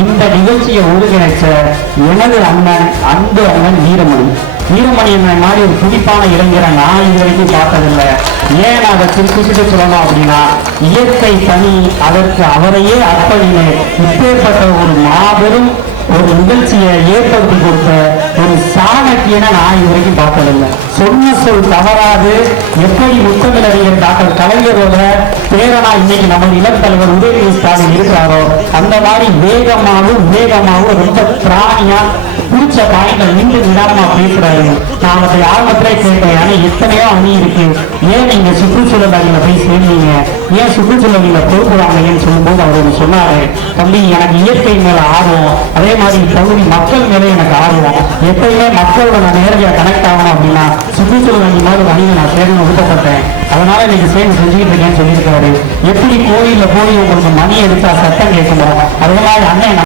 இந்த நிகழ்ச்சியை ஒருங்கிணைச்ச எனது அண்ணன் அன்பு அண்ணன் வீரமணி. வீரமணி என்ன மாதிரி ஒரு துடிப்பான இளைஞரை நான் இது வரைக்கும் பார்த்ததில்லை. ஏன் நான் அதை குறிப்பிட்டு சொல்லணும் அப்படின்னா இயற்கை தனி அதற்கு அவரையே அர்ப்பணின இப்பேற்பட்ட ஒரு மாபெரும் ஒரு நிகழ்ச்சியை ஏற்படுத்தி கொடுத்த ஒரு சாணக்கியனை நான் இது வரைக்கும் பார்த்ததில்லை. சொன்ன சொல் தவறாது. எப்படி முத்தமிழறிஞர் டாக்டர் கலைஞரோட பேரனா இன்னைக்கு நம்ம இளத்தலைவர் உதயநிதி ஸ்டாலின் இருக்கிறாரோ அந்த மாதிரி வேகமாகவும் வேகமாகவும் ரொம்ப பிராணியா பிடிச்ச பாயிண்ட நின்று நிதானமா பேசுறாரு. நான் அதை ஆரம்பத்திலே கேட்டேன் ஆனா எத்தனையோ அணி இருக்கு. ஏன் நீங்க சுற்றுச்சூழல் அணியில போய் சேர்ந்தீங்க? ஏன் சுற்றுச்சூழல் அணியில பொறுப்பு வாங்கன்னு சொல்லும்போது அவர் ஒன்று சொன்னாரு. தம்பி எனக்கு இயற்கை மேல ஆர்வம். அதே மாதிரி பகுதி மக்கள் மேலே எனக்கு ஆர்வம். எப்பயுமே மக்களோட நான் நேரடியா கனெக்ட் ஆகணும் அப்படின்னா சுற்றுச்சூழல் அணி மாதிரி அணியை நான் சேரணும். விருப்பப்பட்டேன் அதனால நீங்க சேர்ந்து செஞ்சுக்கிட்டு இருக்கேன்னு சொல்லியிருக்காரு. எப்படி கோயில்ல போய் உங்களுக்கு மணி எடுத்தா சத்தம் கேட்கணும் அதே மாதிரி அண்ணன்